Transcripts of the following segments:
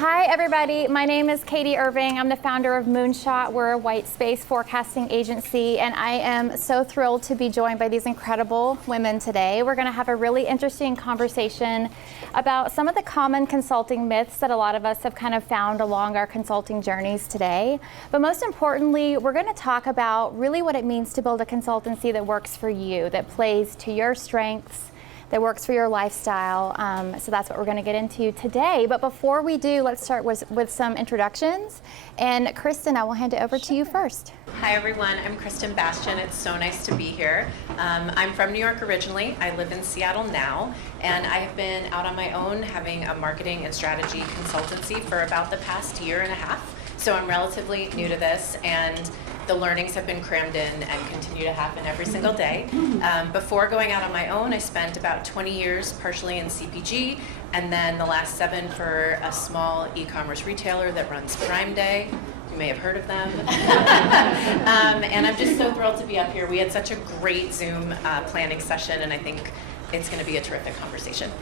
Hi, everybody. My name is Katie Irving. I'm the founder of Moonshot. We're a white space forecasting agency, and I am so thrilled to be joined by these incredible women today. We're going to have a really interesting conversation about some of the common consulting myths that a lot of us have kind of found along our consulting journeys today. But most importantly, we're going to talk about really what it means to build a consultancy that works for you, that plays to your strengths, that works for your lifestyle. So that's what we're going to get into today. But before we do, let's start with some introductions. And KRISTEN, I will hand it over to you first. Hi everyone, I'm KRISTEN Bastian. It's so nice to be here. I'm from New York originally. I live in Seattle now, and I have been out on my own having a marketing and strategy consultancy for about the past year and a half. So I'm relatively new to this, and the learnings have been crammed in and continue to happen every single day. Before going out on my own, I spent about 20 years partially in CPG, and then the last 7 for a small e-commerce retailer that runs Prime Day. You may have heard of them. And I'm just so thrilled to be up here. We had such a great Zoom planning session, and I think it's going to be a terrific conversation.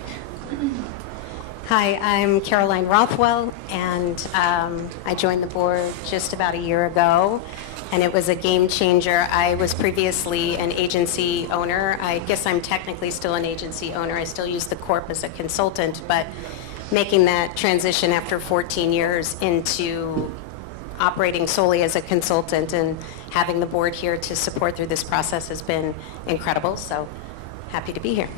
Hi, I'm Caroline Rothwell, and I joined the board just about a year ago, and it was a game changer. I was previously an agency owner. I guess I'm technically still an agency owner. I still use the corp as a consultant, but making that transition after 14 years into operating solely as a consultant and having the board here to support through this process has been incredible, so happy to be here.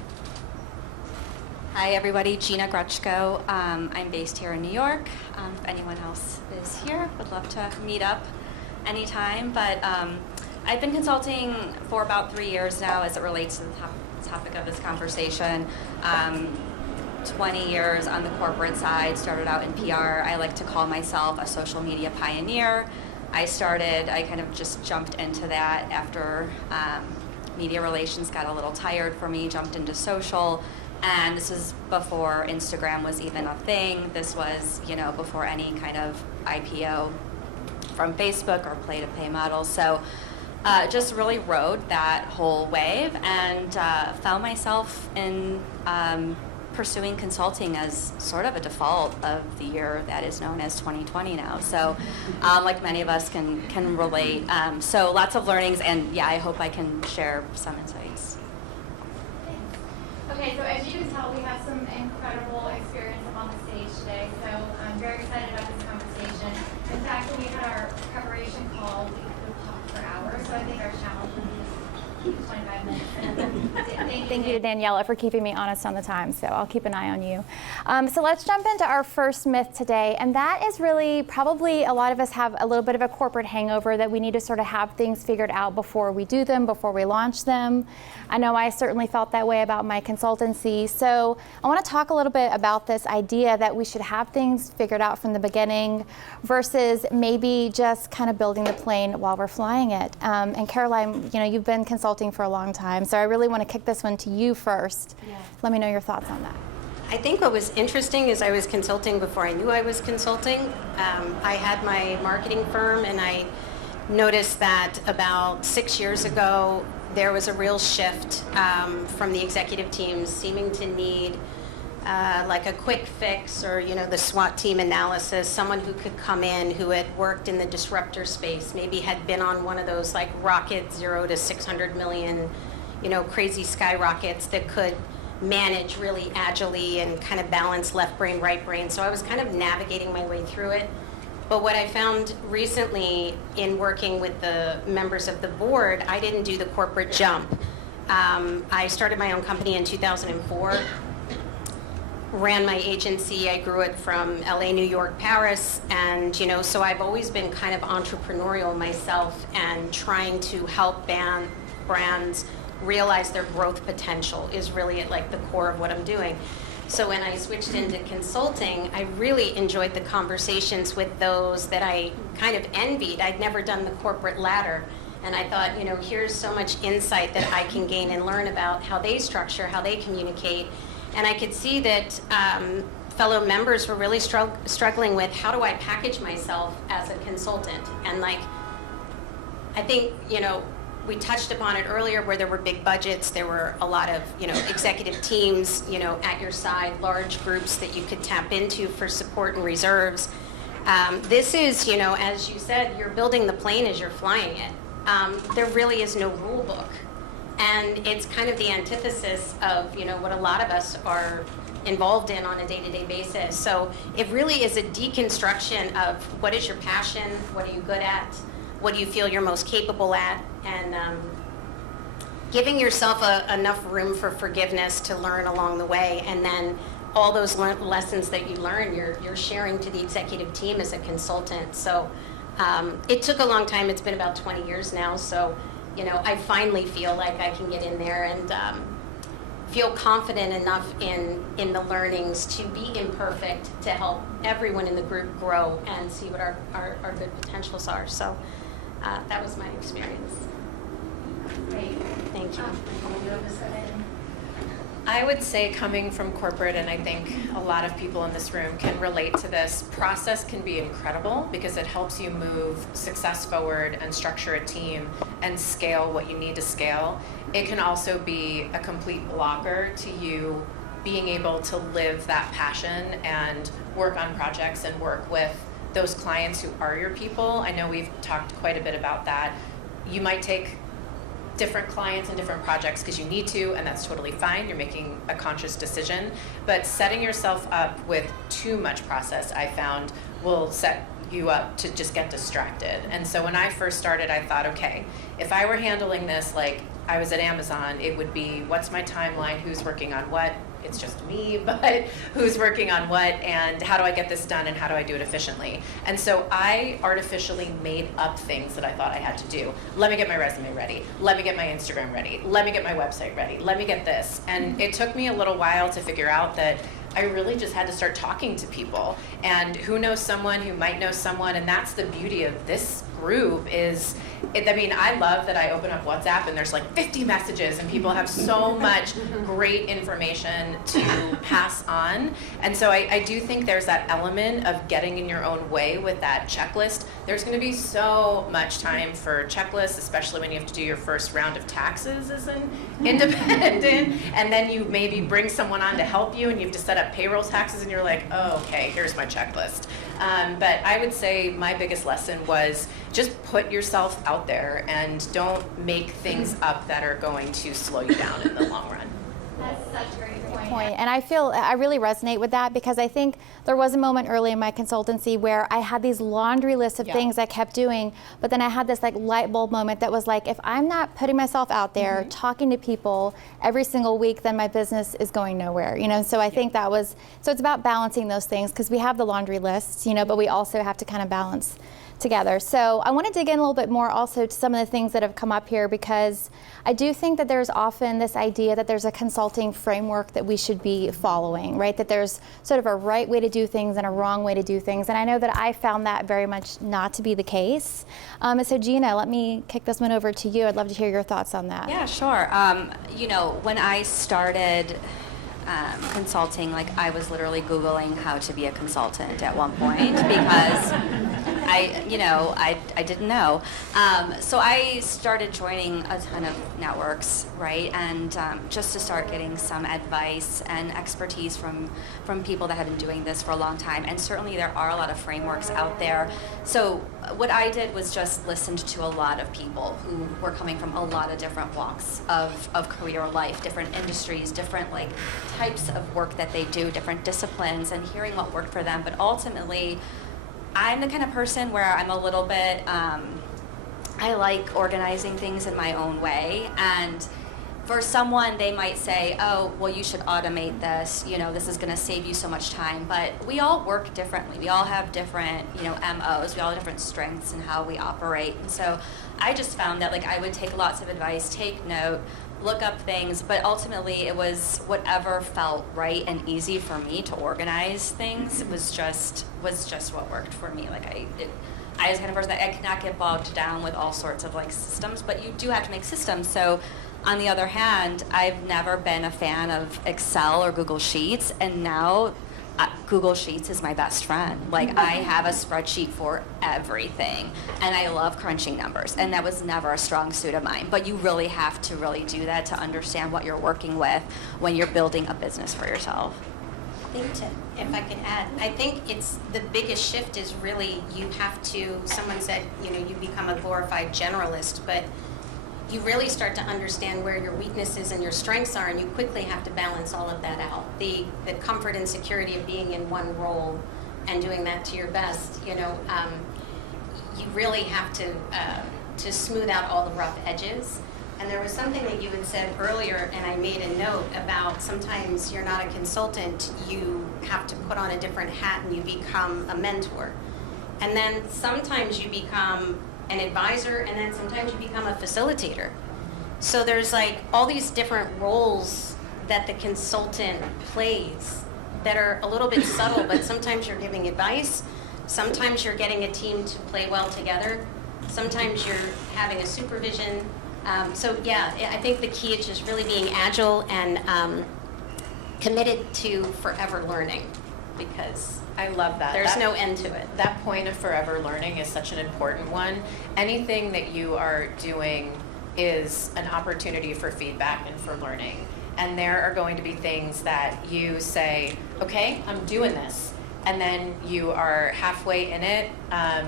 Hi everybody, GINA GRETCHKO. I'm based here in New York. If anyone else is here, would love to meet up anytime. But I've been consulting for about 3 years now as it relates to the topic of this conversation. 20 years on the corporate side, started out in PR. I like to call myself a social media pioneer. I kind of just jumped into that after media relations got a little tired for me, jumped into social. And this was before Instagram was even a thing. This was, before any kind of IPO from Facebook or play-to-pay models. So just really rode that whole wave and found myself in pursuing consulting as sort of a default of the year that is known as 2020 now. So like many of us can relate. So lots of learnings, and yeah, I hope I can share some insights. Okay, so as you can tell, we have some incredible experience up on the stage today, so I'm very excited about this conversation. In fact, when we had our preparation call, we could talk for hours, so I think our challenge would be 25 minutes. Thank you to Daniela for keeping me honest on the time, so I'll keep an eye on you. So let's jump into our first myth today, and that is really probably a lot of us have a little bit of a corporate hangover that we need to sort of have things figured out before we do them, before we launch them. I know I certainly felt that way about my consultancy. So I want to talk a little bit about this idea that we should have things figured out from the beginning versus maybe just kind of building the plane while we're flying it. And Caroline, you've been consulting for a long time, so I really want to kick this one to you first. Yeah. Let me know your thoughts on that. I think what was interesting is I was consulting before I knew I was consulting. I had my marketing firm, and I noticed that about 6 years ago, there was a real shift from the executive teams seeming to need like a quick fix or, the SWOT team analysis, someone who could come in who had worked in the disruptor space, maybe had been on one of those like rocket 0 to 600 million, crazy skyrockets that could manage really agilely and kind of balance left brain, right brain. So I was kind of navigating my way through it. But what I found recently in working with the members of the board, I didn't do the corporate jump. I started my own company in 2004, ran my agency. I grew it from LA, New York, Paris, and so I've always been kind of entrepreneurial myself and trying to help brands realize their growth potential is really at like the core of what I'm doing. So when I switched into consulting, I really enjoyed the conversations with those that I kind of envied. I'd never done the corporate ladder. And I thought, here's so much insight that I can gain and learn about how they structure, how they communicate. And I could see that fellow members were really struggling with how do I package myself as a consultant. And I think, we touched upon it earlier, where there were big budgets, there were a lot of, executive teams, at your side, large groups that you could tap into for support and reserves. This is, as you said, you're building the plane as you're flying it. There really is no rule book. And it's kind of the antithesis of, what a lot of us are involved in on a day-to-day basis. So it really is a deconstruction of what is your passion, what are you good at, what do you feel you're most capable at, and giving yourself enough room for forgiveness to learn along the way. And then all those lessons that you learn, you're sharing to the executive team as a consultant. So it took a long time. It's been about 20 years now. So, I finally feel like I can get in there and feel confident enough in the learnings to be imperfect, to help everyone in the group grow and see what our good potentials are. So that was my experience. Great. Thank you. I would say, coming from corporate, and I think a lot of people in this room can relate to this, process can be incredible because it helps you move success forward and structure a team and scale what you need to scale. It can also be a complete blocker to you being able to live that passion and work on projects and work with those clients who are your people. I know we've talked quite a bit about that. You might take different clients and different projects because you need to, and that's totally fine. You're making a conscious decision. But setting yourself up with too much process, I found, will set you up to just get distracted. And so when I first started, I thought, okay, if I were handling this like I was at Amazon, it would be, what's my timeline, who's working on what? It's just me, but who's working on what, and how do I get this done, and how do I do it efficiently? And so I artificially made up things that I thought I had to do. Let me get my resume ready. Let me get my Instagram ready. Let me get my website ready. Let me get this. And it took me a little while to figure out that I really just had to start talking to people. And who knows someone who might know someone, and that's the beauty of this group is, I love that I open up WhatsApp and there's like 50 messages and people have so much great information to pass on. And so I do think there's that element of getting in your own way with that checklist. There's going to be so much time for checklists, especially when you have to do your first round of taxes as an independent, and then you maybe bring someone on to help you and you have to set up payroll taxes and you're like, oh, okay, here's my checklist. But I would say my biggest lesson was just put yourself out there and don't make things up that are going to slow you down in the long run. That's such a great point. And I really resonate with that because I think there was a moment early in my consultancy where I had these laundry lists of things I kept doing, but then I had this like light bulb moment that was like, if I'm not putting myself out there, talking to people every single week, then my business is going nowhere, So I think so it's about balancing those things because we have the laundry lists, but we also have to kind of balance together. So I want to dig in a little bit more also to some of the things that have come up here because I do think that there's often this idea that there's a consulting framework that we should be following, right? That there's sort of a right way to do things and a wrong way to do things. And I know that I found that very much not to be the case. So Gina, let me kick this one over to you. I'd love to hear your thoughts on that. Yeah, sure. When I started consulting, I was literally Googling how to be a consultant at one point because I didn't know. So I started joining a ton of networks, right? And just to start getting some advice and expertise from people that have been doing this for a long time. And certainly there are a lot of frameworks out there. So what I did was just listened to a lot of people who were coming from a lot of different walks of career life, different industries, different types of work that they do, different disciplines, and hearing what worked for them. But ultimately, I'm the kind of person where I'm a little bit, I like organizing things in my own way. And for someone, they might say, oh, well, you should automate this. This is going to save you so much time. But we all work differently. We all have different, MOs. We all have different strengths in how we operate. And so I just found that I would take lots of advice, take note, look up things, but ultimately it was whatever felt right and easy for me to organize things. It was just what worked for me. I was the kind of person that I could not get bogged down with all sorts of systems, but you do have to make systems. So on the other hand, I've never been a fan of Excel or Google Sheets, and now Google Sheets is my best friend. Like, I have a spreadsheet for everything, and I love crunching numbers, and that was never a strong suit of mine. But you really have to really do that to understand what you're working with when you're building a business for yourself. If I could add, I think it's the biggest shift is really you have to, someone said, you know, you become a glorified generalist, but you really start to understand where your weaknesses and your strengths are, and you quickly have to balance all of that out. The comfort and security of being in one role and doing that to your best, you know, you really have to smooth out all the rough edges. And there was something that you had said earlier, and I made a note about sometimes you're not a consultant, you have to put on a different hat and you become a mentor. And then sometimes you become an advisor, and then sometimes you become a facilitator. So there's like all these different roles that the consultant plays that are a little bit subtle, but sometimes you're giving advice, sometimes you're getting a team to play well together, sometimes you're having a supervision. So yeah, I think the key is just really being agile and committed to forever learning, because I love that. there's no end to it. That point of forever learning is such an important one. Anything that you are doing is an opportunity for feedback and for learning. And there are going to be things that you say, okay, I'm doing this. And then you are halfway in it.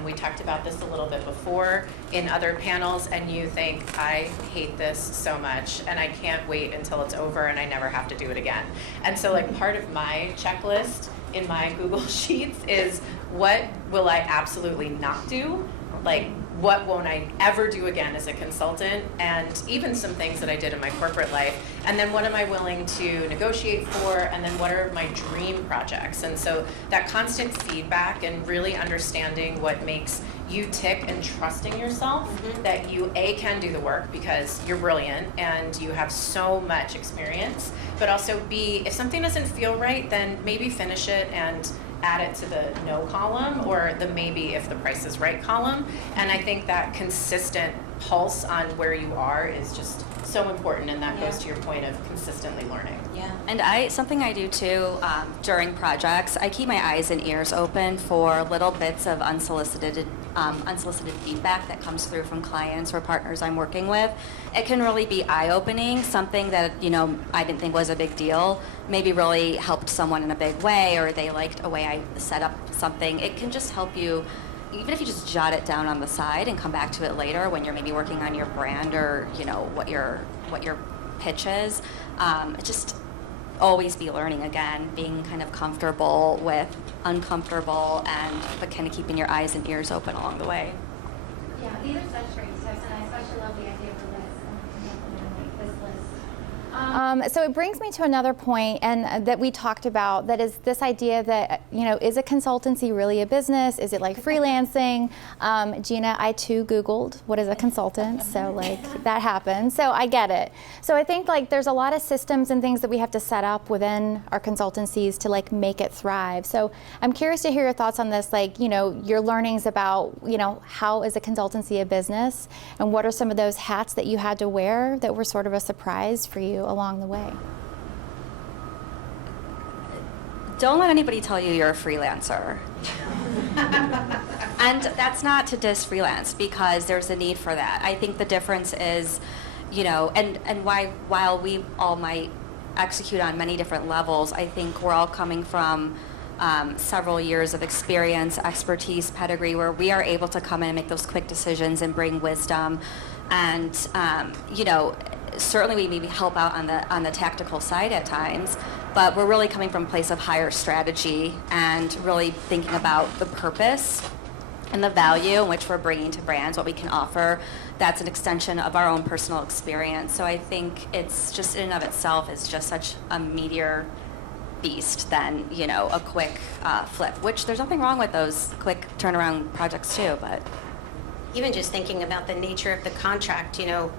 We talked about this a little bit before in other panels, and you think, I hate this so much, and I can't wait until it's over and I never have to do it again. And so like part of my checklist in my Google Sheets is, what will I absolutely not do? Like, what won't I ever do again as a consultant, and even some things that I did in my corporate life, and then what am I willing to negotiate for, and then what are my dream projects. And so that constant feedback and really understanding what makes you tick and trusting yourself that you can do the work because you're brilliant and you have so much experience, but also B, if something doesn't feel right, then maybe finish it and add it to the no column or the maybe if the price is right column. And I think that consistent pulse on where you are is just so important, and that goes to your point of consistently learning. Yeah. And something I do too during projects, I keep my eyes and ears open for little bits of unsolicited feedback that comes through from clients or partners I'm working with. It can really be eye-opening. Something that, you know, I didn't think was a big deal maybe really helped someone in a big way, or they liked a way I set up something. It can just help you, even if you just jot it down on the side and come back to it later when you're maybe working on your brand or, you know, what your pitch is. Just always be learning again, being kind of comfortable with uncomfortable, but kind of keeping your eyes and ears open along the way. Yeah, these are such great tips, and I especially love the idea of the list and implementing this list. So it brings me to another point, and that we talked about, that is this idea that, you know, is a consultancy really a business? Is it like freelancing? Gina, I too Googled what is a consultant, so like that happens. So I get it. So I think like there's a lot of systems and things that we have to set up within our consultancies to like make it thrive. So I'm curious to hear your thoughts on this, like, you know, your learnings about, you know, how is a consultancy a business, and what are some of those hats that you had to wear that were sort of a surprise for you along the way? Don't let anybody tell you you're a freelancer. And that's not to diss freelance, because there's a need for that. I think the difference is, you know, and while we all might execute on many different levels, I think we're all coming from several years of experience, expertise, pedigree, where we are able to come in and make those quick decisions and bring wisdom. And, you know, certainly we maybe help out on the tactical side at times, but we're really coming from a place of higher strategy and really thinking about the purpose and the value in which we're bringing to brands, what we can offer. That's an extension of our own personal experience. So I think it's just in and of itself is just such a meatier beast than, you know, a quick flip, which there's nothing wrong with those quick turnaround projects too, but. Even just thinking about the nature of the contract, you know,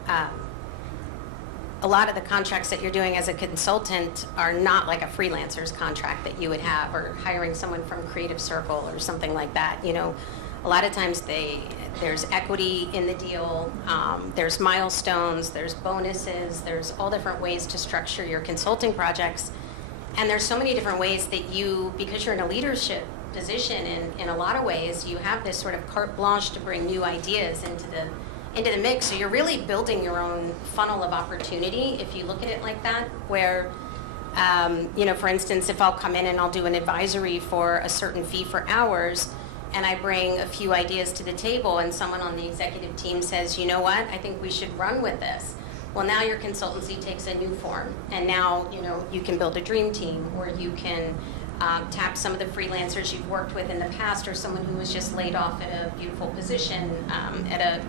a lot of the contracts that you're doing as a consultant are not like a freelancer's contract that you would have, or hiring someone from Creative Circle or something like that. You know, a lot of times there's equity in the deal, there's milestones, there's bonuses, there's all different ways to structure your consulting projects. And there's so many different ways that you, because you're in a leadership position, in a lot of ways, you have this sort of carte blanche to bring new ideas into the mix. So you're really building your own funnel of opportunity, if you look at it like that, where, for instance, if I'll come in and I'll do an advisory for a certain fee for hours, and I bring a few ideas to the table, and someone on the executive team says, you know what, I think we should run with this. Well, now your consultancy takes a new form, and now, you can build a dream team, or you can tap some of the freelancers you've worked with in the past, or someone who was just laid off in a beautiful position at a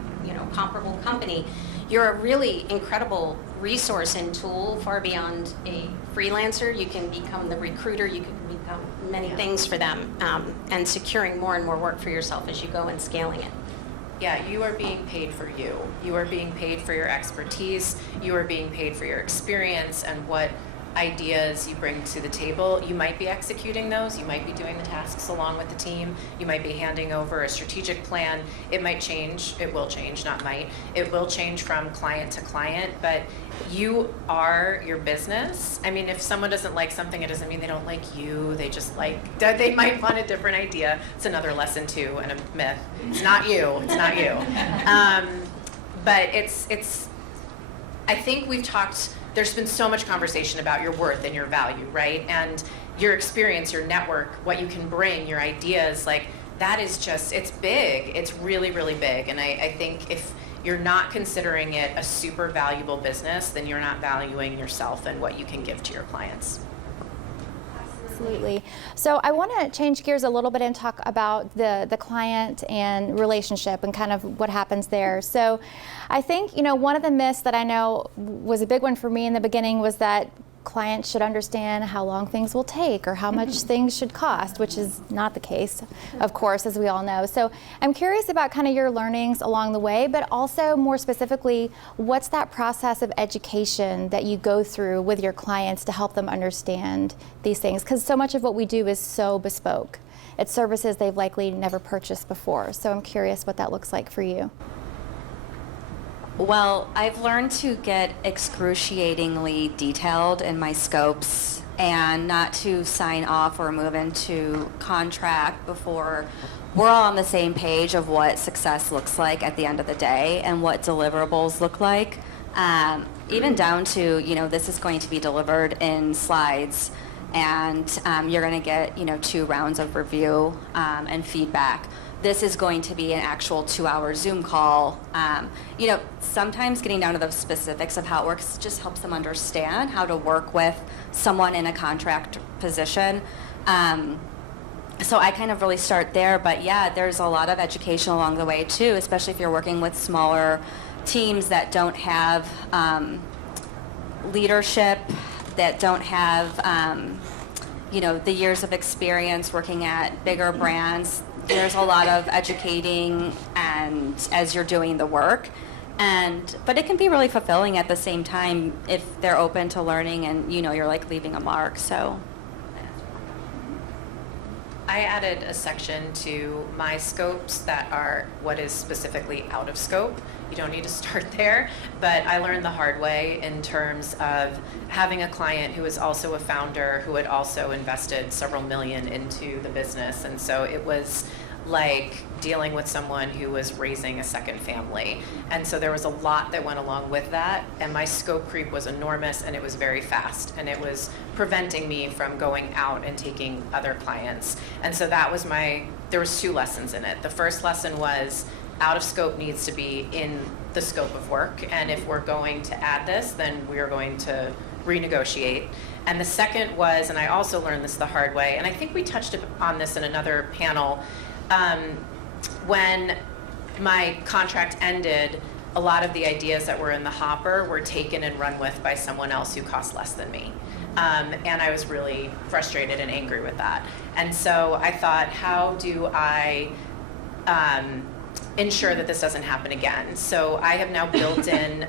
comparable company. You're a really incredible resource and tool far beyond a freelancer. You can become the recruiter, you can become many things for them, and securing more and more work for yourself as you go and scaling it. Yeah, you are being paid for you. You are being paid for your expertise. You are being paid for your experience and what ideas you bring to the table. You might be executing those. You might be doing the tasks along with the team. You might be handing over a strategic plan. It might change. It will change, not might. It will change from client to client, but you are your business. I mean, if someone doesn't like something, it doesn't mean they don't like you. They just they might want a different idea. It's another lesson too, and a myth. It's not you. It's not you. But it's. I think we've talked. There's been so much conversation about your worth and your value, right? And your experience, your network, what you can bring, your ideas, that is just, it's big. It's really, really big. And I think if you're not considering it a super valuable business, then you're not valuing yourself and what you can give to your clients. Absolutely. So I want to change gears a little bit and talk about the client and relationship and kind of what happens there. So I think, one of the myths that I know was a big one for me in the beginning was that clients should understand how long things will take or how much things should cost, which is not the case, of course, as we all know. So I'm curious about kind of your learnings along the way, but also more specifically, what's that process of education that you go through with your clients to help them understand these things? Because so much of what we do is so bespoke. It's services they've likely never purchased before. So I'm curious what that looks like for you. Well, I've learned to get excruciatingly detailed in my scopes and not to sign off or move into contract before we're all on the same page of what success looks like at the end of the day and what deliverables look like. Even down to, this is going to be delivered in slides, and you're going to get, 2 rounds of review and feedback. This is going to be an actual 2-hour Zoom call. Sometimes getting down to the specifics of how it works just helps them understand how to work with someone in a contract position. So I kind of really start there, but yeah, there's a lot of education along the way too, especially if you're working with smaller teams that don't have leadership, that don't have the years of experience working at bigger brands. There's a lot of educating and as you're doing the work, but it can be really fulfilling at the same time if they're open to learning and you're leaving a mark. So I added a section to my scopes that are what is specifically out of scope. You don't need to start there, but I learned the hard way in terms of having a client who is also a founder who had also invested several million into the business, and so it was like dealing with someone who was raising a second family. And so there was a lot that went along with that, and my scope creep was enormous, and it was very fast, and it was preventing me from going out and taking other clients. And so that was there was 2 lessons in it. The first lesson was out of scope needs to be in the scope of work, and if we're going to add this, then we're going to renegotiate. And the second was, and I also learned this the hard way, and I think we touched on this in another panel, when my contract ended, a lot of the ideas that were in the hopper were taken and run with by someone else who cost less than me. And I was really frustrated and angry with that. And so I thought, how do I ensure that this doesn't happen again? So I have now built in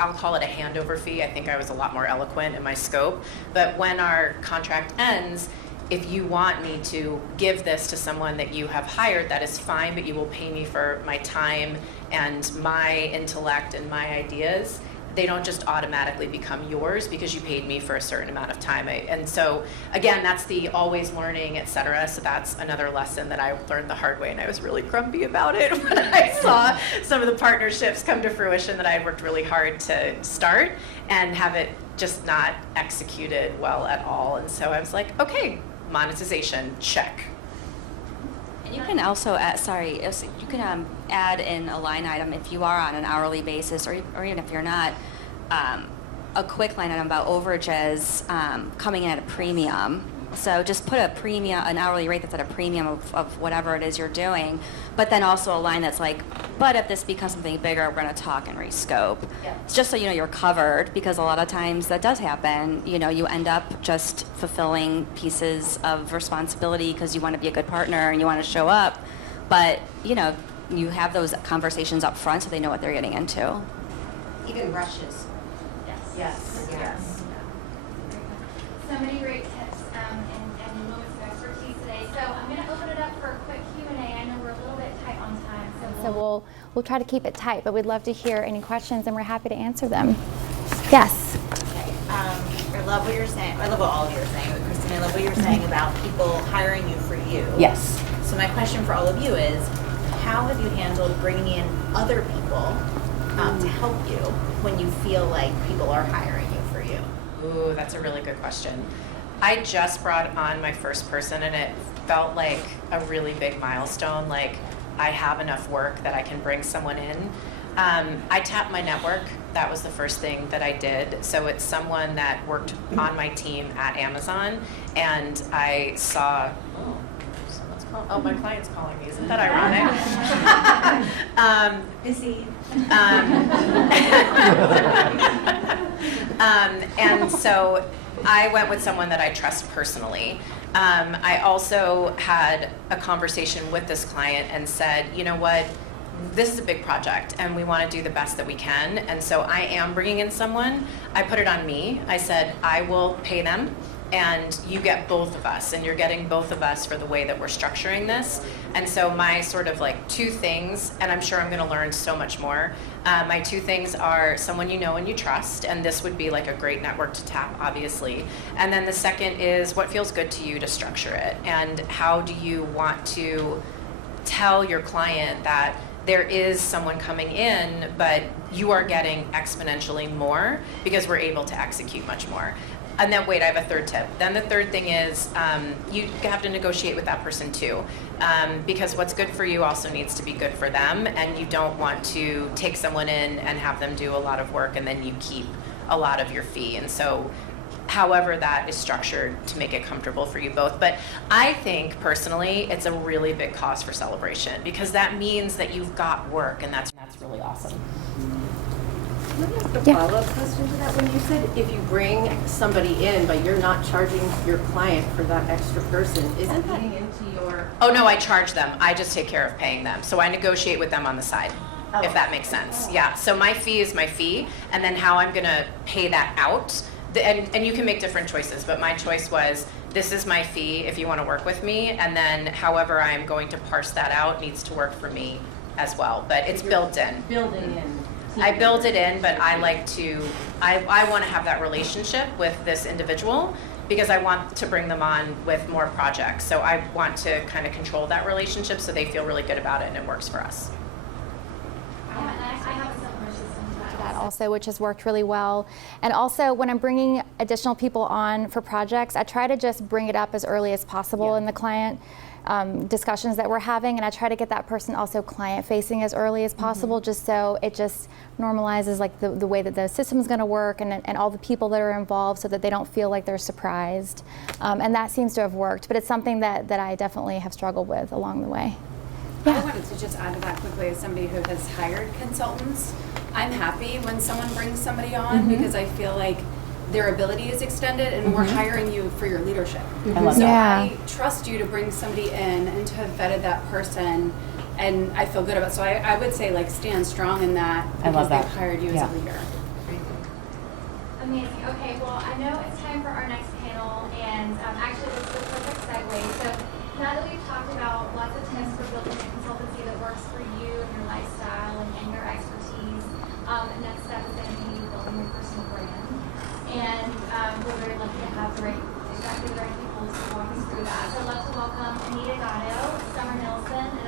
I'll call it a handover fee. I think I was a lot more eloquent in my scope. But when our contract ends, if you want me to give this to someone that you have hired, that is fine, but you will pay me for my time and my intellect and my ideas. they don't just automatically become yours because you paid me for a certain amount of time. And so, again, that's the always learning, et cetera. So that's another lesson that I learned the hard way, and I was really grumpy about it when I saw some of the partnerships come to fruition that I had worked really hard to start and have it just not executed well at all. And so I was like, okay, monetization, check. And you can also add, you can add in a line item if you are on an hourly basis, or even if you're not, a quick line item about overages coming in at a premium. So just put a premium, an hourly rate that's at a premium of whatever it is you're doing, but then also a line that's like, but if this becomes something bigger, we're going to talk and rescope. Yeah. It's just so you know you're covered, because a lot of times that does happen. You know, you end up just fulfilling pieces of responsibility because you want to be a good partner and you want to show up, but you know, you have those conversations up front so they know what they're getting into. Even rushes. Yes. So many great tips and moments of expertise today. So I'm going to open it up for a quick Q&A. I know we're a little bit tight on time, So we'll try to keep it tight, but we'd love to hear any questions, and we're happy to answer them. Yes. Okay. I love what you're saying. I love what all of you are saying. But Kristen, I love what you're saying about people hiring you for you. Yes. So my question for all of you is, how have you handled bringing in other people to help you when you feel like people are hiring you for you? Ooh, that's a really good question. I just brought on my first person, and it felt like a really big milestone. Like, I have enough work that I can bring someone in. I tapped my network. That was the first thing that I did. So it's someone that worked on my team at Amazon, and I saw, oh, my client's calling me. Isn't that ironic? Busy. And so I went with someone that I trust personally. I also had a conversation with this client and said, you know what, this is a big project and we want to do the best that we can. And so I am bringing in someone. I put it on me. I said, I will pay them, and you get both of us, and you're getting both of us for the way that we're structuring this. And so my sort of like two things, and I'm sure I'm going to learn so much more, my two things are someone you know and you trust, and this would be like a great network to tap, obviously. And then the second is what feels good to you to structure it, and how do you want to tell your client that there is someone coming in, but you are getting exponentially more because we're able to execute much more. And then, wait, I have a third tip. Then the third thing is you have to negotiate with that person too, because what's good for you also needs to be good for them, and you don't want to take someone in and have them do a lot of work and then you keep a lot of your fee. And so however that is structured to make it comfortable for you both. But I think personally it's a really big cause for celebration, because that means that you've got work, and that's really awesome. Let me ask a follow-up question to that. When you said if you bring somebody in, but you're not charging your client for that extra person, isn't that into your... Oh no, I charge them. I just take care of paying them. So I negotiate with them on the side, if that makes sense. Yeah, so my fee is my fee, and then how I'm gonna pay that out, and you can make different choices, but my choice was, this is my fee if you wanna work with me, and then however I'm going to parse that out needs to work for me as well, but it's built in. Building in. I build it in, but I like to, I want to have that relationship with this individual because I want to bring them on with more projects. So I want to kind of control that relationship so they feel really good about it and it works for us. Yeah, and I have a similar system to That also, which has worked really well. And also, when I'm bringing additional people on for projects, I try to just bring it up as early as possible in the client discussions that we're having, and I try to get that person also client facing as early as possible, just so it just normalizes like the way that the system is going to work, and all the people that are involved, so that they don't feel like they're surprised. And that seems to have worked, but it's something that I definitely have struggled with along the way. I wanted to just add to that quickly, as somebody who has hired consultants. I'm happy when someone brings somebody on because I feel like their ability is extended, and we're hiring you for your leadership. I love So that. I trust you to bring somebody in and to have vetted that person, and I feel good about it. So I would say, like, stand strong in that because they've hired you as a leader. Amazing. Okay, well, I know it's time for our next panel, and actually this is the perfect segue. So now that we've talked about lots of tips for building a consultancy that works for you and your lifestyle and your expertise, the next step is going to be building have exactly the right people to walk us through that. So I'd love to welcome Anita Gatto, Summer Nilsson,